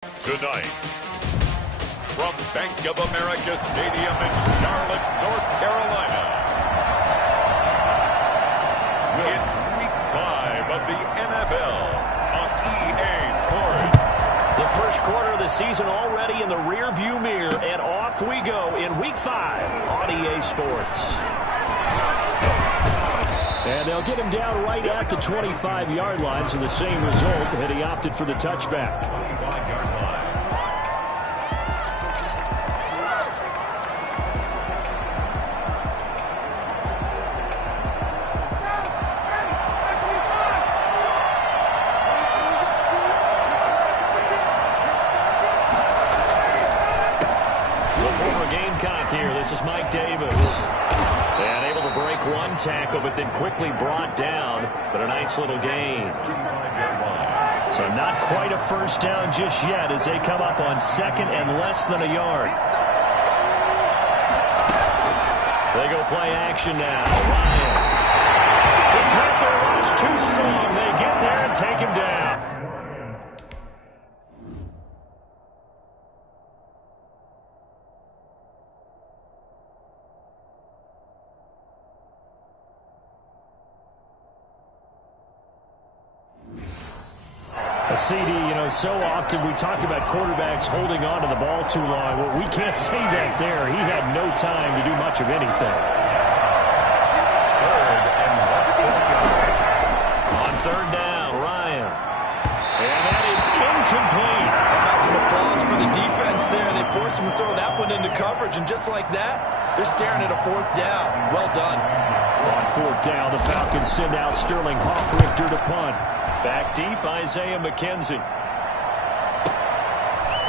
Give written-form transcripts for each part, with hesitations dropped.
Tonight, from Bank of America Stadium in Charlotte, North Carolina, it's Week 5 of the NFL on EA Sports. The first quarter of the season already in the rearview mirror, and off we go in Week 5 on EA Sports. And they'll get him down right at the 25-yard line, so the same result, and he opted for the touchback. 25-yard line. This is Mike Davis. And able to break one tackle, but then quickly brought down. But a nice little gain. So not quite a first down just yet as they come up on second and less than a yard. They go play action now. Ryan. The Panther rush too strong. They get there and take him down. CD, so often we talk about quarterbacks holding on to the ball too long. Well, we can't say that there. He had no time to do much of anything. On third down, Ryan. And that is incomplete. Some applause for the defense there. They forced him to throw that one into coverage, and just like that, they're staring at a fourth down. Well done. On fourth down, the Falcons send out Sterling Hoffrichter to punt. Back deep, Isaiah McKenzie.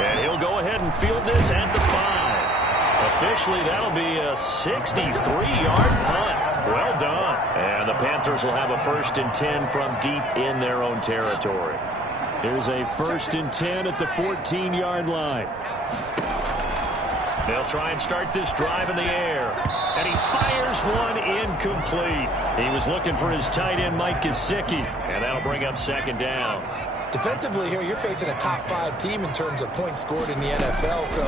And he'll go ahead and field this at the 5. Officially, that'll be a 63-yard punt. Well done. And the Panthers will have a 1st and 10 from deep in their own territory. Here's a 1st and 10 at the 14-yard line. They'll try and start this drive in the air. And he fires one incomplete. He was looking for his tight end, Mike Gesicki. And that'll bring up 2nd down. Defensively here, you're facing a top 5 team in terms of points scored in the NFL. So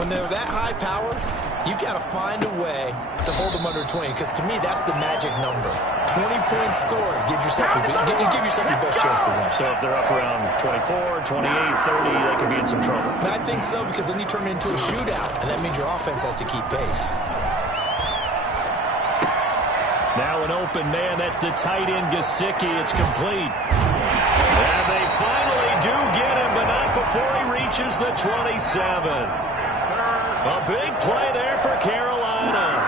when they're that high power, you got to find a way to hold them under 20. Because to me, that's the magic number. 20 points scored. Give yourself your best chance to win. So if they're up around 24, 28, 30, they could be in some trouble. I think so, because then you turn it into a shootout. And that means your offense has to keep pace. Now an open man. That's the tight end, Gesicki. It's complete. And they finally do get him, but not before he reaches the 27. A big play there for Carolina.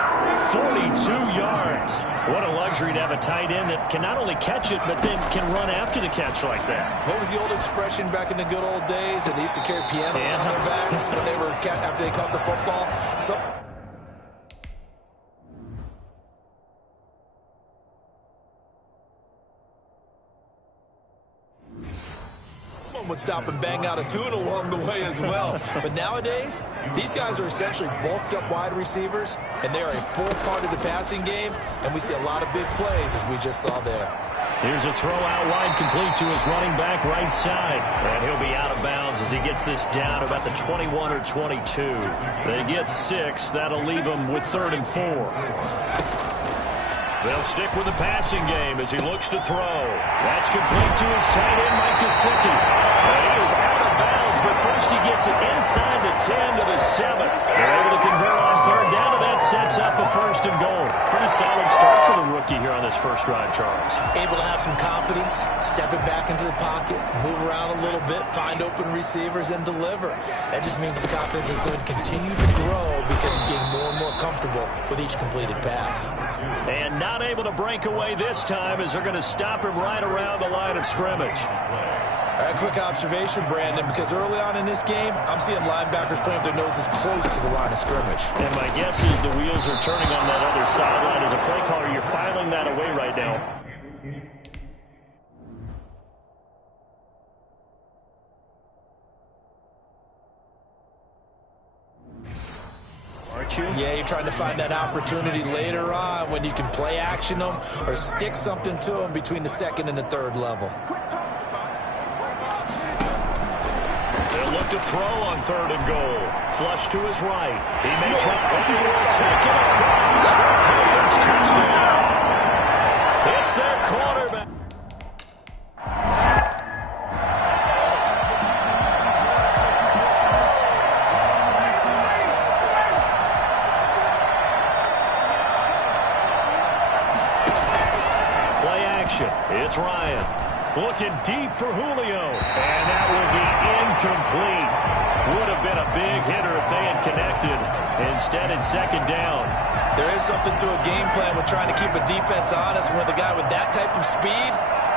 42 yards. What a luxury to have a tight end that can not only catch it, but then can run after the catch like that. What was the old expression back in the good old days? That they used to carry pianos on their backs when they were after they caught the football. Would stop and bang out a tune along the way as well. But nowadays, these guys are essentially bulked up wide receivers, and they're a full part of the passing game, and we see a lot of big plays as we just saw there. Here's a throw out wide, complete to his running back right side. And he'll be out of bounds as he gets this down about the 21 or 22. They get 6. That'll leave him with 3rd and 4. They'll stick with the passing game as he looks to throw. That's complete to his tight end, Mike Gesicki. He is out of bounds, but first he gets it inside the 10 to the 7. They're able to convert on 3rd down, and that sets up a 1st and goal. Pretty solid start for the rookie here on this first drive, Charles. Able to have some confidence, step it back into the pocket, move around a little bit, find open receivers, and deliver. That just means his confidence is going to continue to grow because he's getting more and more comfortable with each completed pass. And not able to break away this time as they're going to stop him right around the line of scrimmage. All right, quick observation, Brandon, because early on in this game, I'm seeing linebackers playing with their noses close to the line of scrimmage. And my guess is the wheels are turning on that other sideline. As a play caller, you're filing that away right now. Aren't you? Yeah, you're trying to find that opportunity later on when you can play action them or stick something to them between the 2nd and the 3rd level. They'll look look to throw on 3rd and goal. Flush to his right. He may try. He will take it across. Panthers touchdown. It's their quarterback. Play action. It's Ryan. Looking deep for Julio. And that will be incomplete. Would have been a big hitter if they had connected. Instead, it's 2nd down. There is something to a game plan with trying to keep a defense honest. With a guy with that type of speed,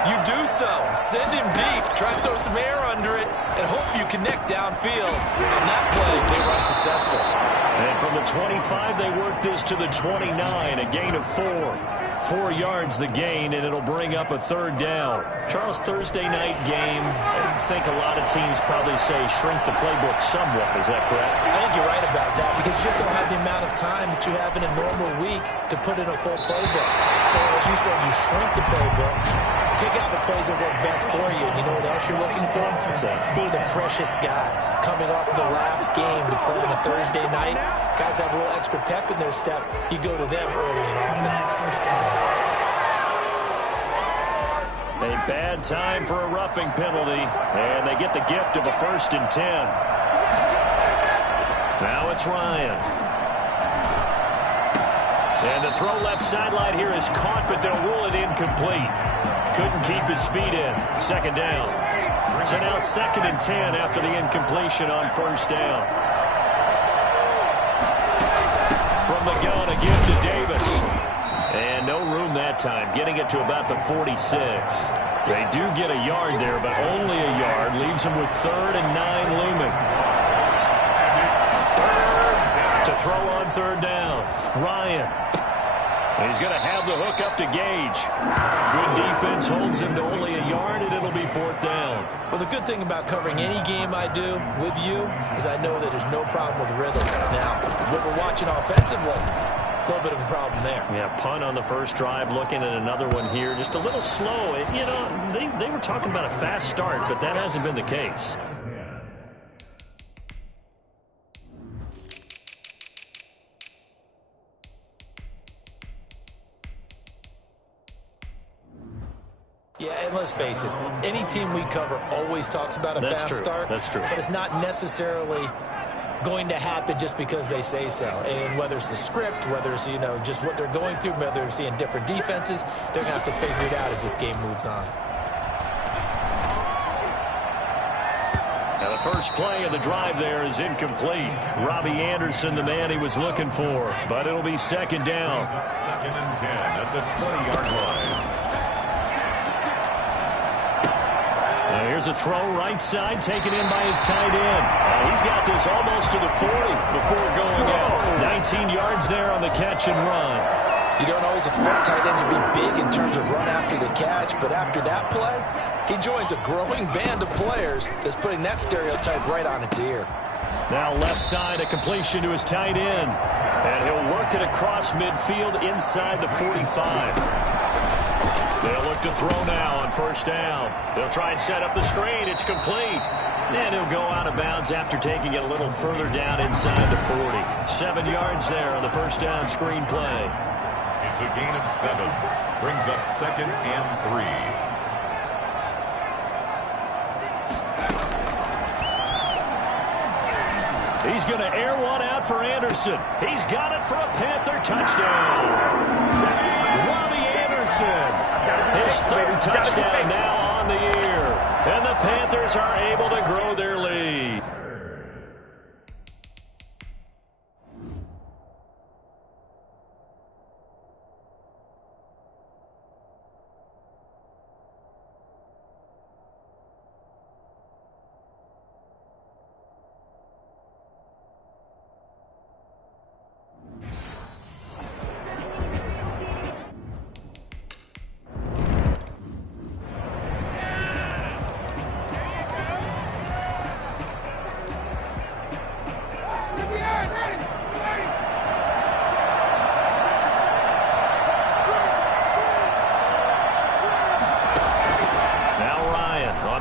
you do so. Send him deep. Try to throw some air under it and hope you connect downfield. On that play, they were unsuccessful. And from the 25, they work this to the 29, a gain of 4. 4 yards the gain, and it'll bring up a 3rd down. Charles, Thursday night game, I think a lot of teams probably say shrink the playbook somewhat. Is that correct? I think you're right about that because you just don't have the amount of time that you have in a normal week to put in a full playbook. So as you said, you shrink the playbook, pick out the plays that work best for you. And you know what else you're looking for? Who are the freshest guys coming off the last game to play on a Thursday night? Guys have a little extra pep in their step. You go to them early and often. A bad time for a roughing penalty, and they get the gift of a 1st and 10. Now it's Ryan. And the throw left sideline here is caught, but they'll rule it incomplete. Couldn't keep his feet in. 2nd down. So now 2nd and 10 after the incompletion on 1st down. From the gun again to Davis. And no room that time, getting it to about the 46. They do get a yard there, but only a yard. Leaves them with 3rd and 9 looming. To throw on 3rd down, Ryan. He's going to have the hook up to Gage. Good defense holds him to only a yard, and it'll be 4th down. Well, the good thing about covering any game I do with you is I know that there's no problem with rhythm. Now, what we're watching offensively, a little bit of a problem there. Yeah, punt on the first drive, looking at another one here. Just a little slow. You know, they were talking about a fast start, but that hasn't been the case. Yeah, and let's face it, any team we cover always talks about a fast start. That's true. But it's not necessarily going to happen just because they say so. And whether it's the script, whether it's, you know, just what they're going through, whether they're seeing different defenses, they're going to have to figure it out as this game moves on. Now the first play of the drive there is incomplete. Robbie Anderson, the man he was looking for, but it'll be 2nd down. 2nd and 10 at the 20-yard line. Here's a throw right side, taken in by his tight end. He's got this almost to the 40 before going out. 19 yards there on the catch and run. You don't always expect tight ends to be big in terms of run after the catch, but after that play, he joins a growing band of players that's putting that stereotype right on its ear. Now left side, a completion to his tight end. And he'll work it across midfield inside the 45. They'll look to throw now on 1st down. They'll try and set up the screen. It's complete. And he'll go out of bounds after taking it a little further down inside the 40. 7 yards there on the 1st down screen play. It's a gain of 7. Brings up 2nd and 3. He's going to air one out for Anderson. He's got it for a Panther touchdown. Robbie Anderson. His 3rd touchdown now on the year. And the Panthers are able to grow their lead.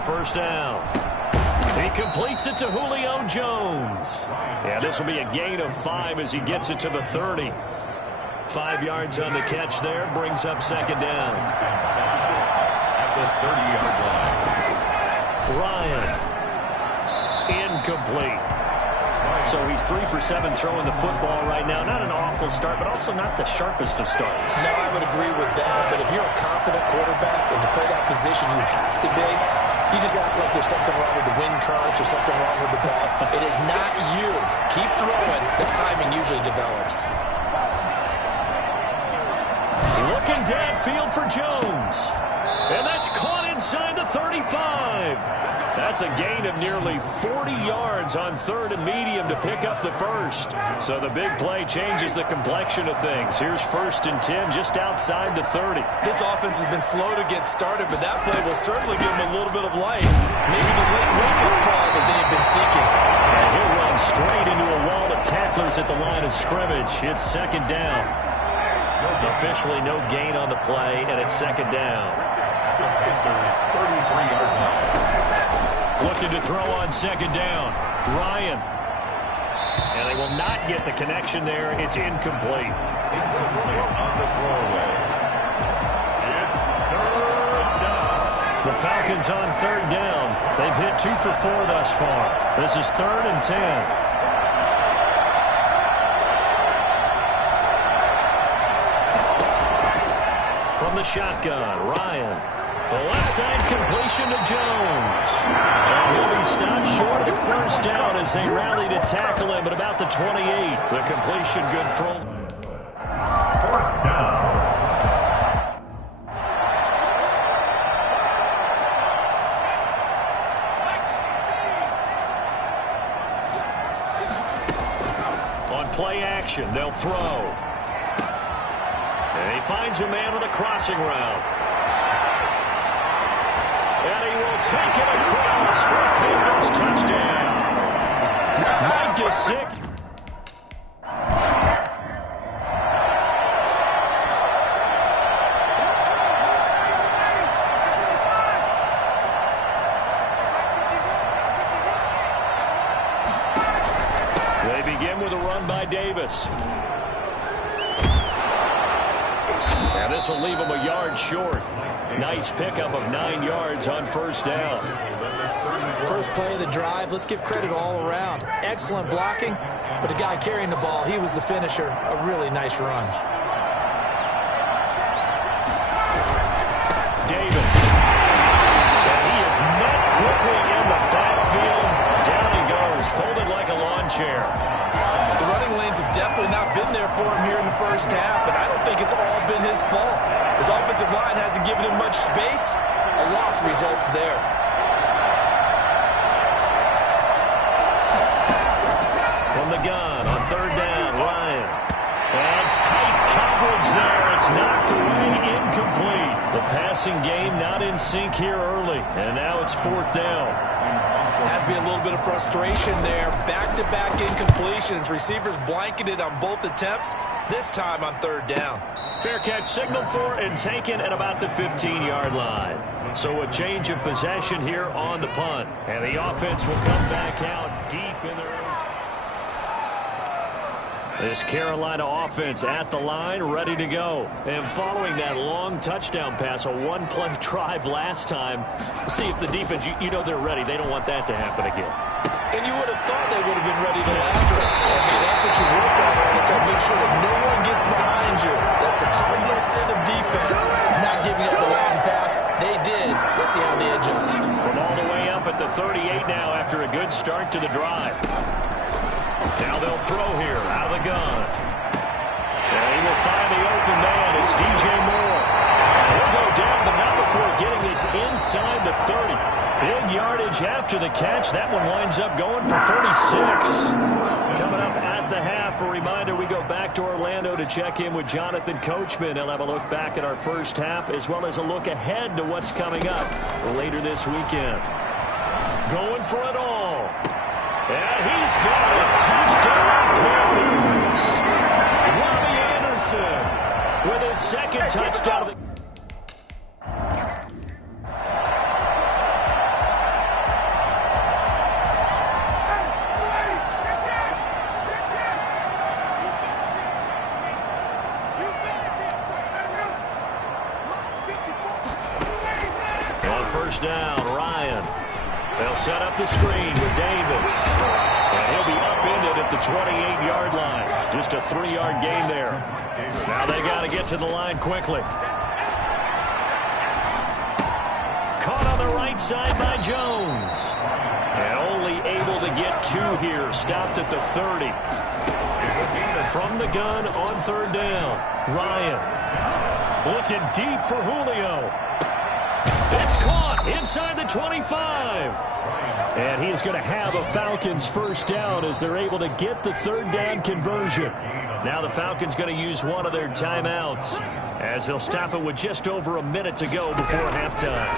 First down. He completes it to Julio Jones. Yeah, this will be a gain of 5 as he gets it to the 30. 5 yards on the catch there, brings up second down. At the 30-yard Ryan. Incomplete. So he's 3 for 7 throwing the football right now. Not an awful start, but also not the sharpest of starts. No, I would agree with that. But if you're a confident quarterback and to play that position, you have to be. You just act like there's something wrong with the wind currents or something wrong with the ball. It is not you. Keep throwing. The timing usually develops. Looking downfield for Jones. And that's caught inside the 35. That's a gain of nearly 40 yards on 3rd and medium to pick up the first. So the big play changes the complexion of things. Here's 1st and 10 just outside the 30. This offense has been slow to get started, but that play will certainly give them a little bit of life. Maybe the late wake-up call that they have been seeking. And he'll run straight into a wall of tacklers at the line of scrimmage. It's second down. Officially no gain on the play, and it's second down. The Panthers' 33-yard line. Looking to throw on second down. Ryan. And they will not get the connection there. It's incomplete. On the throwaway. It's 3rd down. The Falcons on 3rd down. They've hit 2 for 4 thus far. This is 3rd and 10. From the shotgun, Ryan. The left side completion to Jones. And he'll be stopped short of the first down as they rally to tackle him at about the 28. The completion good for him. 4th down. On play action, they'll throw. And he finds a man with a crossing route. And he will take it across for a Panthers touchdown. Mike Gesicki. They begin with a run by Davis. And this will leave him a yard short. Nice pickup of 9 yards on first down. First play of the drive, let's give credit all around. Excellent blocking, but the guy carrying the ball, he was the finisher. A really nice run. Davis. And he is met quickly in the backfield. Down he goes, folded like a lawn chair. The running lanes have definitely not been there for him here in the first half, and I don't think it's all been his fault. His offensive line hasn't given him much space. A loss results there. From the gun on 3rd down, Ryan. And tight coverage there. It's knocked away, incomplete. The passing game not in sync here early, and now it's 4th down. Has to be a little bit of frustration there. Back-to-back incompletions. Receivers blanketed on both attempts, this time on 3rd down. Fair catch signaled for and taken at about the 15-yard line. So a change of possession here on the punt. And the offense will come back out deep in their own. This Carolina offense at the line, ready to go. And following that long touchdown pass, a one-play drive last time, see if the defense, you know they're ready. They don't want that to happen again. And you would have thought they would have been ready the last time. I mean, that's what you work on all the time. Make sure that no one gets behind you. That's the cardinal sin of defense, not giving up the long pass. They did. Let's see how they adjust. From all the way up at the 38 now after a good start to the drive. Now they'll throw here out of the gun. And he will find the open man. It's DJ Moore. He'll go down, but not before getting this inside the 30. Big yardage after the catch. That one winds up going for 36. Coming up at the half, a reminder, we go back to Orlando to check in with Jonathan Coachman. He'll have a look back at our first half as well as a look ahead to what's coming up later this weekend. Going for it all. And he's got it. Touchdown, Panthers. Robbie Anderson with his second touchdown of the first down. Ryan. They'll set up the screen with Davis. And he'll be upended at the 28-yard line. Just a 3-yard gain there. Now they got to get to the line quickly. Caught on the right side by Jones. And only able to get 2 here. Stopped at the 30. From the gun on third down. Ryan. Looking deep for Julio. It's caught inside the 25. And he is going to have a Falcons first down as they're able to get the third down conversion. Now the Falcons going to use one of their timeouts as they'll stop it with just over a minute to go before halftime.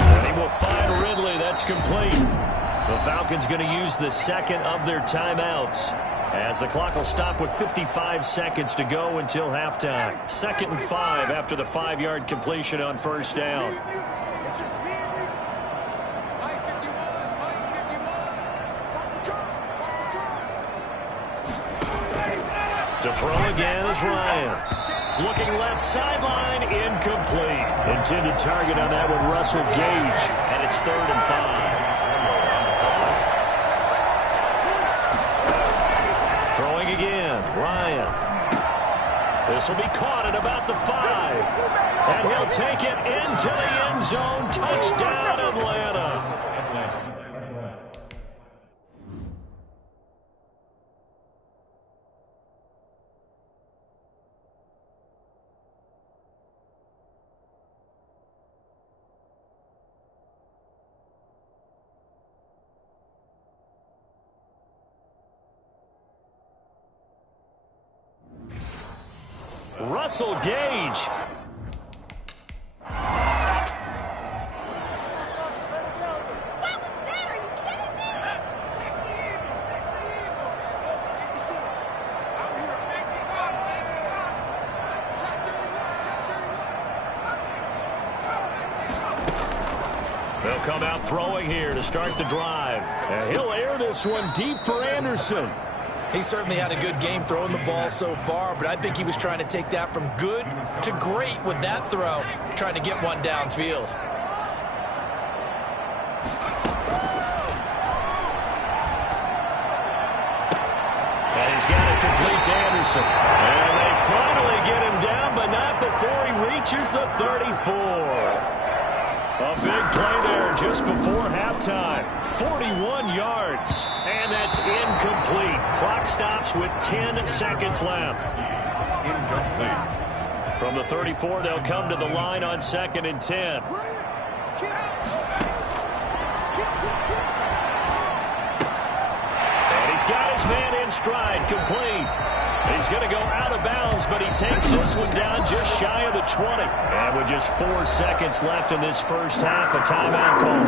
And he will find Ridley. That's complete. The Falcons going to use the second of their timeouts as the clock will stop with 55 seconds to go until halftime. 2nd and 5 after the 5-yard completion on first down. To throw again is Ryan. Looking left sideline, incomplete. Intended target on that one, Russell Gage. And it's 3rd and 5. Throwing again, Ryan. This will be caught at about the 5. And he'll take it into the end zone. Touchdown, Atlanta. Russell Gage. They'll come out throwing here to start the drive. And he'll air this one deep for Anderson. He certainly had a good game throwing the ball so far, but I think he was trying to take that from good to great with that throw, trying to get one downfield. And he's got it complete to Anderson. And they finally get him down, but not before he reaches the 34. A big play there just before halftime. 41 yards. And that's incomplete. Clock stops with 10 seconds left. Incomplete. From the 34, they'll come to the line on 2nd and 10. And he's got his man in stride, complete. He's going to go out of bounds, but he takes this one down just shy of the 20. And with just 4 seconds left in this first half, a timeout call.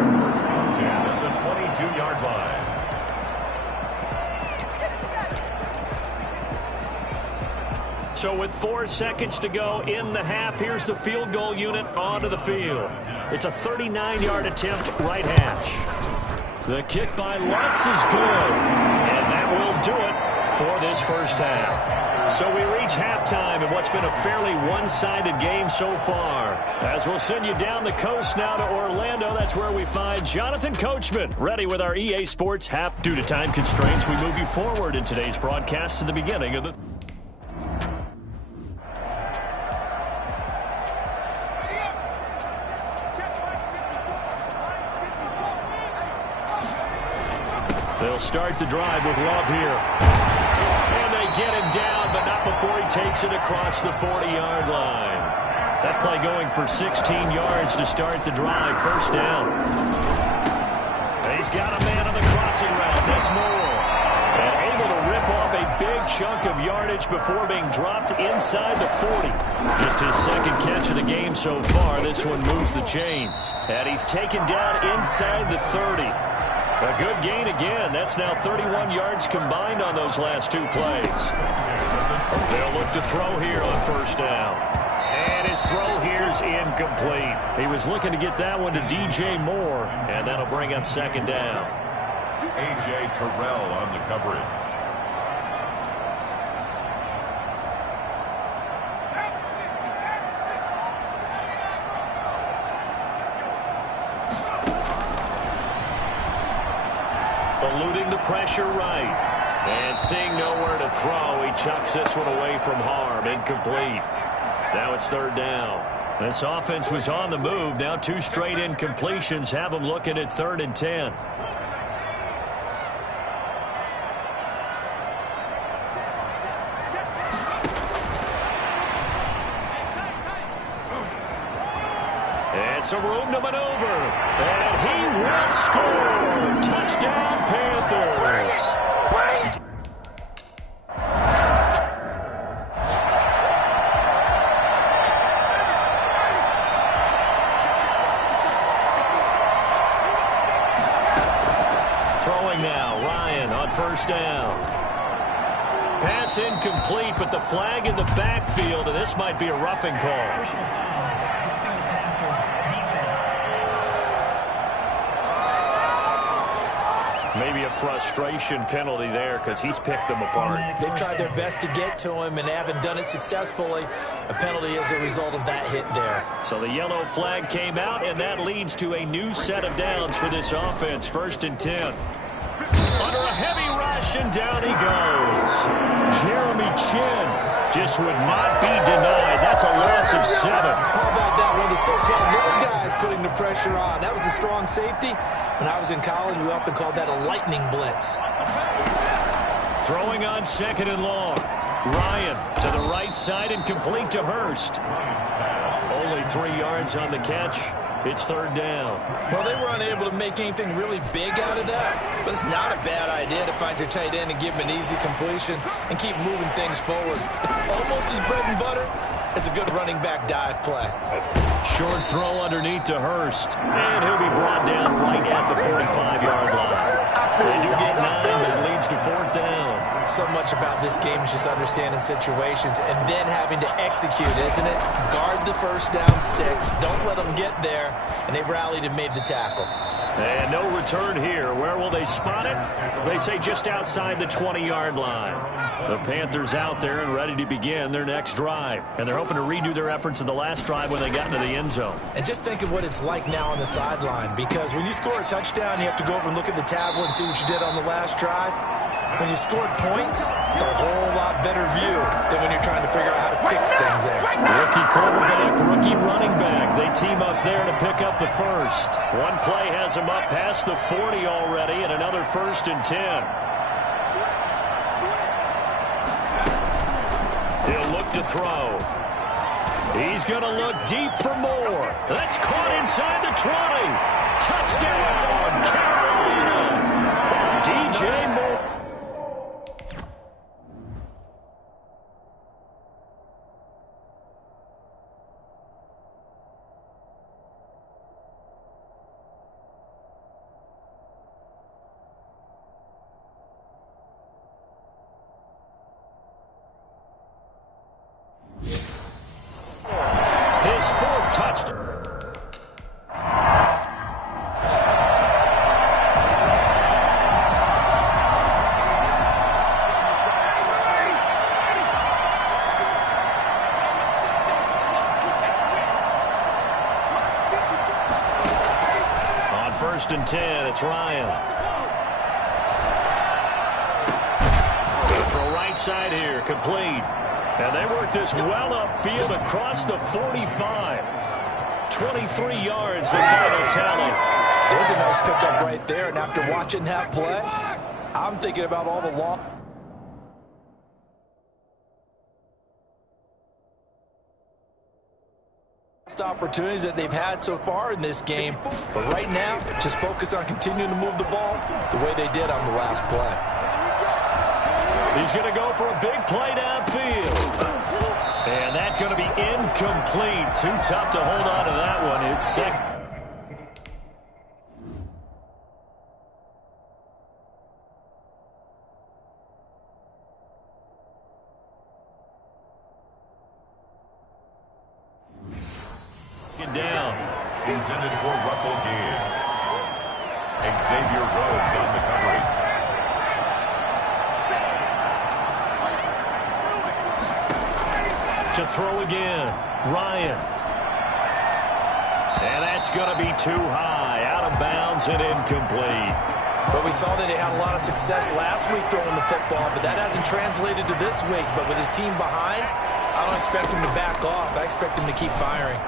At the 22-yard line. So with 4 seconds to go in the half, here's the field goal unit onto the field. It's a 39-yard attempt, right hash. The kick by Lutz is good, and that will do it for this first half. So we reach halftime in what's been a fairly one-sided game so far. As we'll send you down the coast now to Orlando, that's where we find Jonathan Coachman, ready with our EA Sports half. Due to time constraints, we move you forward in today's broadcast to the beginning of the... They'll start the drive with Love here. And they get him down, but not before he takes it across the 40-yard line. That play going for 16 yards to start the drive. First down. He's got a man on the crossing route. That's Moore. And able to rip off a big chunk of yardage before being dropped inside the 40. Just his second catch of the game so far. This one moves the chains. And he's taken down inside the 30. A good gain again. That's now 31 yards combined on those last 2 plays. They'll look to throw here on first down. And his throw here's incomplete. He was looking to get that one to DJ Moore, and that'll bring up second down. A.J. Terrell on the coverage. Eluding the pressure right. And seeing nowhere to throw, he chucks this one away from harm. Incomplete. Now it's third down. This offense was on the move. Now 2 straight incompletions have them looking at 3rd and 10. And some room to maneuver. And he will score. Touchdown, Panthers. Throwing now, Ryan on first down. Pass incomplete, but the flag in the backfield, and this might be a roughing call. Personal foul, roughing the passer defense. Maybe a frustration penalty there because he's picked them apart. They've tried their best to get to him and haven't done it successfully. A penalty as a result of that hit there. So the yellow flag came out, and that leads to a new set of downs for this offense. 1st and 10. Under a heavy rush, and down he goes. Jeremy Chin just would not be denied. That's a loss of 7. How about that? One of the so-called little guys putting the pressure on. That was a strong safety. When I was in college, we often called that a lightning blitz. Throwing on 2nd and long. Ryan to the right side and complete to Hurst. Only 3 yards on the catch. It's 3rd down. Well, they were unable to make anything really big out of that, but it's not a bad idea to find your tight end and give him an easy completion and keep moving things forward. Almost as bread and butter as a good running back dive play. Short throw underneath to Hurst, and he'll be brought down right at the 45-yard line. They do get 9, but it leads to 4th down. So much about this game is just understanding situations and then having to execute, isn't it? Guard the first down sticks. Don't let them get there. And they rallied and made the tackle. And no return here. Where will they spot it? They say just outside the 20-yard line. The Panthers out there and ready to begin their next drive. And they're hoping to redo their efforts in the last drive when they got into the end zone. And just think of what it's like now on the sideline, because when you score a touchdown, you have to go over and look at the tablet and see what you did on the last drive. When you scored points, it's a whole lot better view than when you're trying to figure out how to fix things there. Rookie quarterback, rookie running back. They team up there to pick up the first. One play has them up past the 40 already, and another 1st and 10. He'll look to throw. He's going to look deep for more. That's caught inside the 20. Touchdown, Carolina. DJ Moore. His 4th touchdown. On 1st and 10, it's Ryan. For right side here, complete. And they work this well upfield across the 45. 23 yards, the final tally. There's a nice pickup right there, and after watching that play, I'm thinking about all the lost opportunities that they've had so far in this game. But right now, just focus on continuing to move the ball the way they did on the last play. He's going to go for a big play downfield. And that's going to be incomplete. Too tough to hold on to that one. It's 2nd. Down. Intended for Russell Gibbs. Xavier Rhodes on the coverage. To throw again, Ryan. And that's going to be too high, out of bounds and incomplete. But we saw that he had a lot of success last week throwing the football, but that hasn't translated to this week. But with his team behind, I don't expect him to back off. I expect him to keep firing.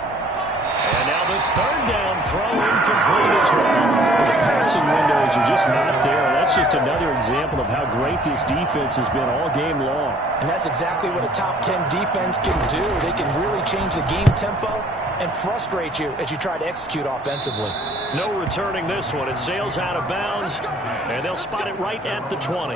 And now the third down throw incomplete as well. The passing windows are just not there. That's just another example of how great this defense has been all game long. And that's exactly what a top 10 defense can do. They can really change the game tempo and frustrate you as you try to execute offensively. No returning this one. It sails out of bounds, and they'll spot it right at the 20.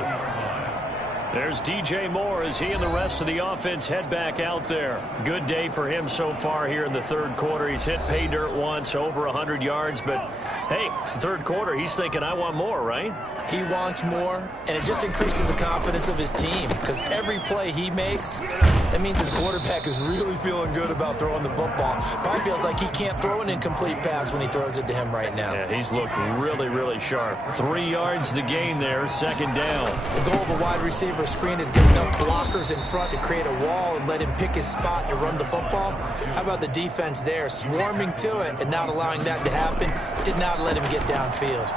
There's DJ Moore as he and the rest of the offense head back out there. Good day for him so far here in the third quarter. He's hit pay dirt once, over 100 yards, but hey, it's the third quarter. He's thinking, I want more, right? He wants more, and it just increases the confidence of his team because every play he makes, that means his quarterback is really feeling good about throwing the football. Probably feels like he can't throw an incomplete pass when he throws it to him right now. Yeah, he's looked really, really sharp. 3 yards the gain there, second down. The goal of a wide receiver screen is getting enough blockers in front to create a wall and let him pick his spot to run the football. How about the defense there, swarming to it and not allowing that to happen? Did not let him get downfield.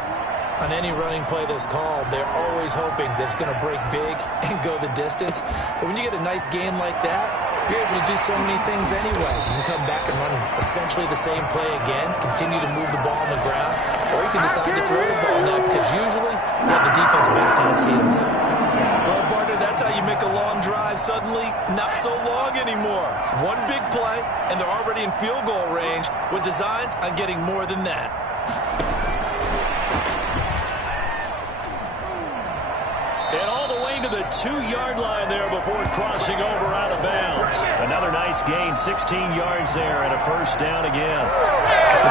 On any running play that's called, they're always hoping that it's going to break big and go the distance. But when you get a nice gain like that, you're able to do so many things anyway. You can come back and run essentially the same play again, continue to move the ball on the ground, or you can decide to throw the ball now because usually you have the defense back on its heels. Well, partner, that's how you make a long drive suddenly not so long anymore. One big play, and they're already in field goal range with designs on getting more than that. And all the way to the 2-yard line there before crossing over out of bounds. Another nice gain, 16 yards there and a first down again.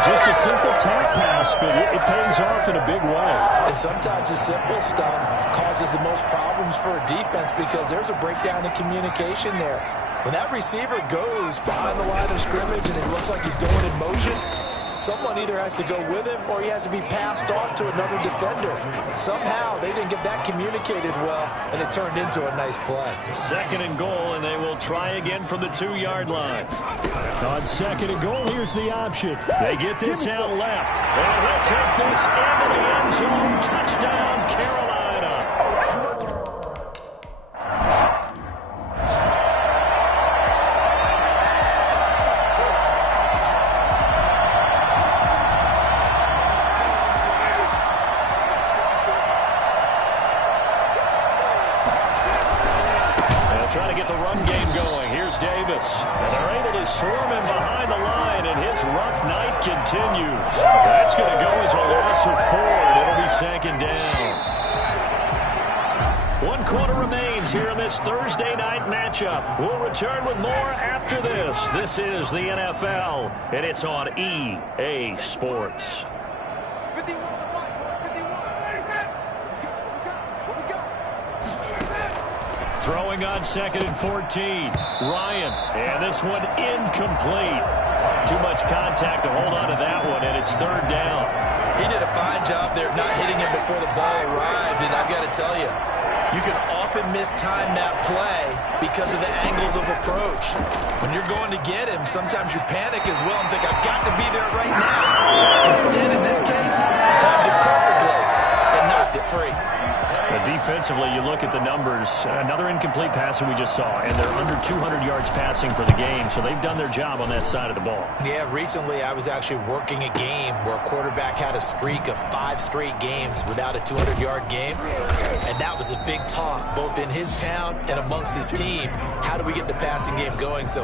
Just a simple tap pass, but it pays off in a big way. And sometimes the simple stuff causes the most problems for a defense because there's a breakdown in communication there. When that receiver goes behind the line of scrimmage and it looks like he's going in motion, someone either has to go with him or he has to be passed off to another defender. Somehow they didn't get that communicated well, and it turned into a nice play. Second and goal, and they will try again from the 2-yard line. On second and goal, here's the option. They get this out left, and they'll take this into the end zone. Touchdown, Carolina. Trying to get the run game going. Here's Davis. And they're able to swarm him behind the line, and his rough night continues. That's going to go as a loss of 4, and it'll be second down. 1 quarter remains here in this Thursday night matchup. We'll return with more after this. This is the NFL, and it's on EA Sports. Throwing on second and 14. Ryan. And this one incomplete. Too much contact to hold on to that one, and it's third down. He did a fine job there not hitting him before the ball arrived, and I've got to tell you, you can often mistime that play because of the angles of approach. When you're going to get him, sometimes you panic as well and think, I've got to be there right now. Instead, in this case, timed it perfectly and knocked it free. But defensively, you look at the numbers. Another incomplete pass that we just saw, and they're under 200 yards passing for the game, so they've done their job on that side of the ball. Yeah, recently I was actually working a game where a quarterback had a streak of 5 straight games without a 200-yard game, and that was a big talk both in his town and amongst his team. How do we get the passing game going? So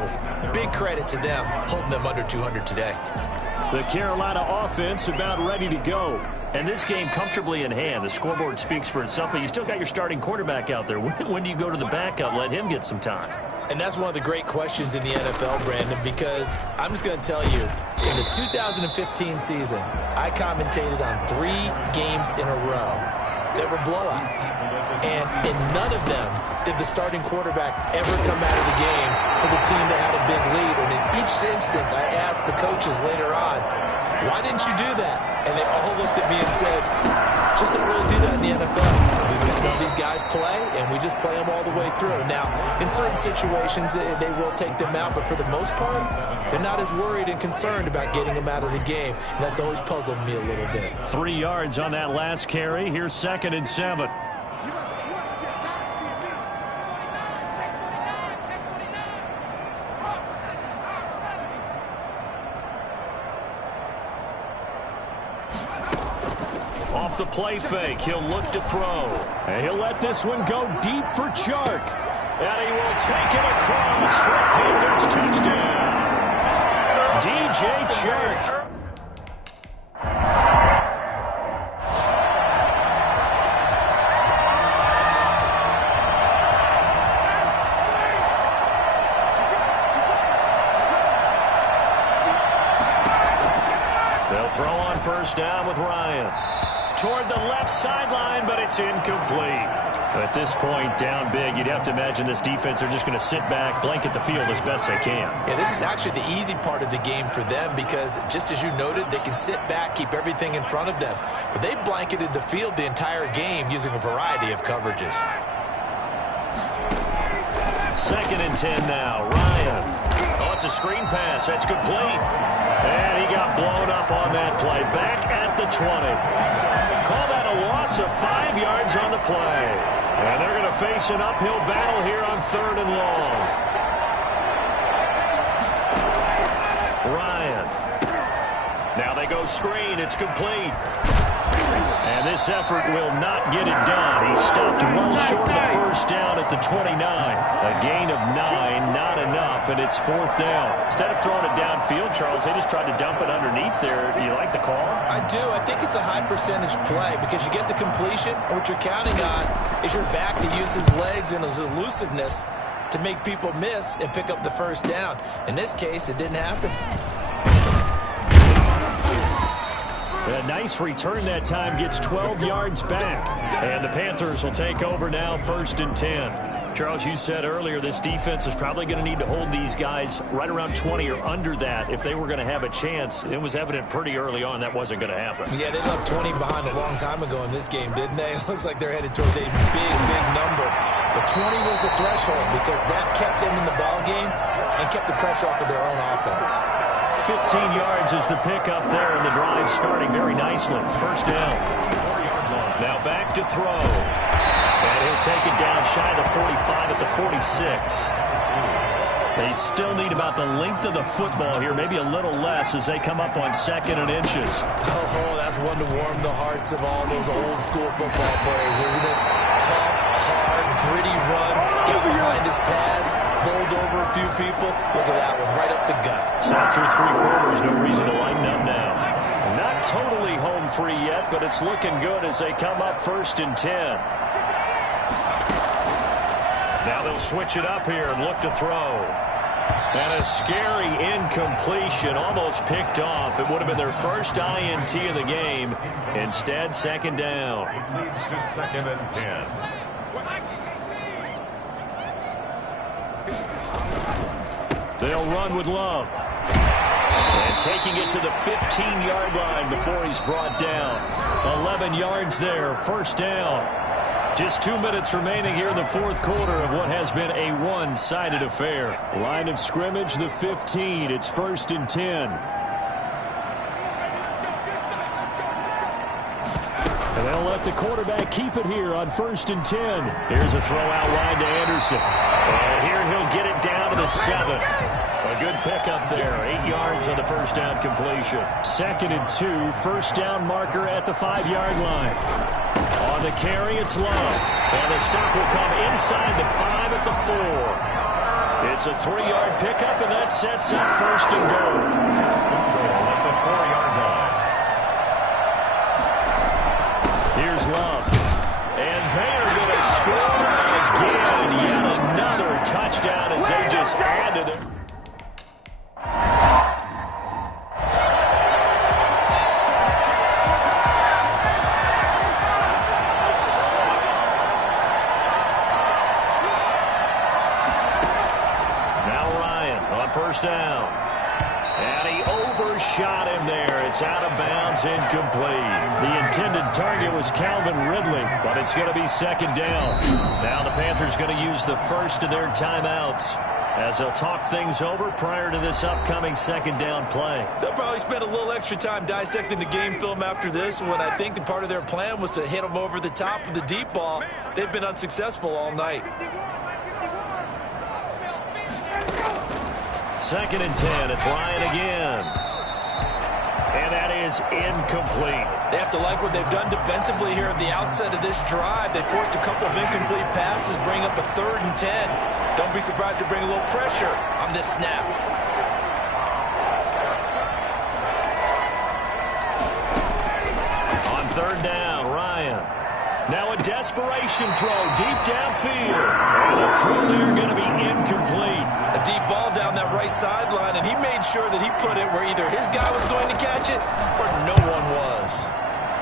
big credit to them holding them under 200 today. The Carolina offense about ready to go. And this game comfortably in hand. The scoreboard speaks for itself, but you still got your starting quarterback out there. When do you go to the backup? Let him get some time. And that's one of the great questions in the NFL, Brandon, because I'm just going to tell you, in the 2015 season, I commentated on 3 games in a row that were blowouts. And in none of them did the starting quarterback ever come out of the game for the team that had a big lead. And in each instance, I asked the coaches later on, why didn't you do that? And they all looked at me and said, just don't really do that in the NFL. These guys play, and we just play them all the way through. Now, in certain situations, they will take them out, but for the most part, they're not as worried and concerned about getting them out of the game. And that's always puzzled me a little bit. 3 yards on that last carry. Here's 2nd and 7. Off the play fake, he'll look to throw. And he'll let this one go deep for Chark. And he will take it across for a Panthers touchdown. DJ Chark. They'll throw on 1st down with Ryan. Toward the left sideline, but it's incomplete. At this point, down big, you'd have to imagine this defense are just going to sit back, blanket the field as best they can. Yeah, this is actually the easy part of the game for them because, just as you noted, they can sit back, keep everything in front of them. But they blanketed the field the entire game using a variety of coverages. 2nd and 10 now. Ryan. Oh, it's a screen pass. That's complete. And he got blown up on that play. Back at the 20. Call that a loss of 5 yards on the play. And they're going to face an uphill battle here on 3rd and long. Ryan. Now they go screen. It's complete. And this effort will not get it done. He stopped well short of the 1st down at the 29. A gain of 9, not enough, and it's 4th down. Instead of throwing it downfield, Charles, they just tried to dump it underneath there. Do you like the call? I do. I think it's a high percentage play because you get the completion, and what you're counting on is your back to use his legs and his elusiveness to make people miss and pick up the 1st down. In this case, it didn't happen. A nice return that time, gets 12 yards back. And the Panthers will take over now, 1st and 10. Charles, you said earlier this defense is probably going to need to hold these guys right around 20 or under that if they were going to have a chance. It was evident pretty early on that wasn't going to happen. Yeah, they left 20 behind a long time ago in this game, didn't they? It looks like they're headed towards a big number. But 20 was the threshold because that kept them in the ball game and kept the pressure off of their own offense. 15 yards is the pickup there, and the drive starting very nicely. 1st down. Now back to throw. And he'll take it down shy of the 45 at the 46. They still need about the length of the football here, maybe a little less as they come up on 2nd and inches. Oh, that's one to warm the hearts of all those old school football players, isn't it? Tough, hard, gritty run, get behind his pads, bowled over a few people. Look at that one, right up the gut. So through 3 quarters, no reason to lighten up now. Not totally home free yet, but it's looking good as they come up 1st and 10. Now they'll switch it up here and look to throw. And a scary incompletion, almost picked off. It would have been their first INT of the game. Instead, 2nd down. It leads to 2nd and 10. They'll run with Love. And taking it to the 15-yard line before he's brought down. 11 yards there, 1st down. Just 2 minutes remaining here in the 4th quarter of what has been a one-sided affair. Line of scrimmage, the 15. It's 1st and 10. And they'll let the quarterback keep it here on 1st and 10. Here's a throw out wide to Anderson. And here he'll get it down to the 7. A good pickup there. 8 yards on the 1st down completion. 2nd and 2. 1st down marker at the 5-yard line. On the carry, it's Love. And the stop will come inside the 5 at the 4. It's a 3-yard pickup, and that sets up 1st and goal. At the 4-yard line. Here's Love. And they're going to score again. Yet another touchdown as they just add to the... shot in there. It's out of bounds, incomplete. The intended target was Calvin Ridley, but it's going to be second down. Now the Panthers going to use the first of their timeouts as they'll talk things over prior to this upcoming second down play. They'll probably spend a little extra time dissecting the game film after this when I think that part of their plan was to hit them over the top of the deep ball. They've been unsuccessful all night. Second and 10. It's Ryan again. And that is incomplete. They have to like what they've done defensively here at the outset of this drive. They forced a couple of incomplete passes, bring up a 3rd and 10. Don't be surprised to bring a little pressure on this snap. On 3rd down, Ryan. Now a desperation throw deep downfield. And the throw there going to be incomplete. A deep ball down that right sideline, and he made sure that he put it where either his guy was going to catch it or no one was.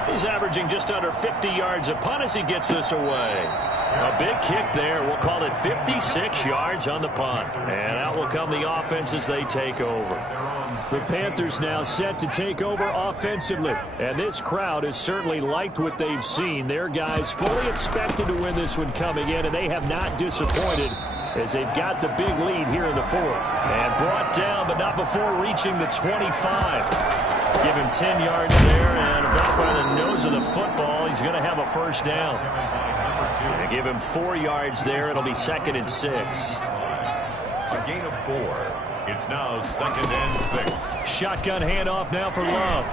He's averaging just under 50 yards a punt as he gets this away. A big kick there. We'll call it 56 yards on the punt. And out will come the offense as they take over. The Panthers now set to take over offensively. And this crowd has certainly liked what they've seen. Their guys fully expected to win this one coming in, and they have not disappointed as they've got the big lead here in the 4th. And brought down, but not before reaching the 25. Give him 10 yards there, and about by the nose of the football, he's going to have a first down. And give him 4 yards there. It'll be 2nd and 6. A gain of 4. It's now 2nd and 6. Shotgun handoff now for Love.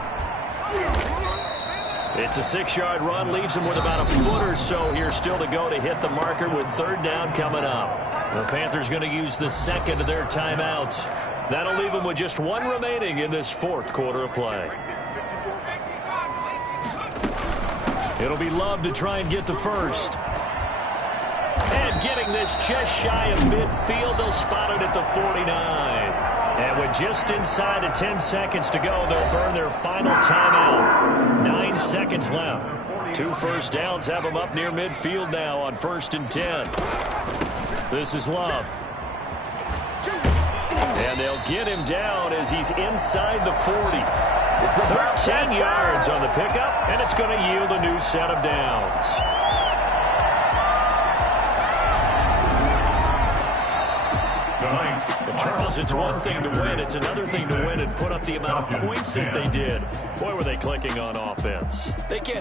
It's a 6-yard run, leaves him with about a foot or so here still to go to hit the marker with 3rd down coming up. The Panthers going to use the second of their timeouts. That'll leave them with just 1 remaining in this 4th quarter of play. It'll be Love to try and get the first. And getting this just shy of midfield, they'll spot it at the 49. And with just inside of 10 seconds to go, they'll burn their final timeout. 9 seconds left. 2 first downs have them up near midfield now on 1st and 10. This is Love. And they'll get him down as he's inside the 40. 13 yards on the pickup, and it's going to yield a new set of downs. Well, Charles, it's one thing to win. It's another thing to win and put up the amount of points that they did. Boy, were they clicking on offense. They can't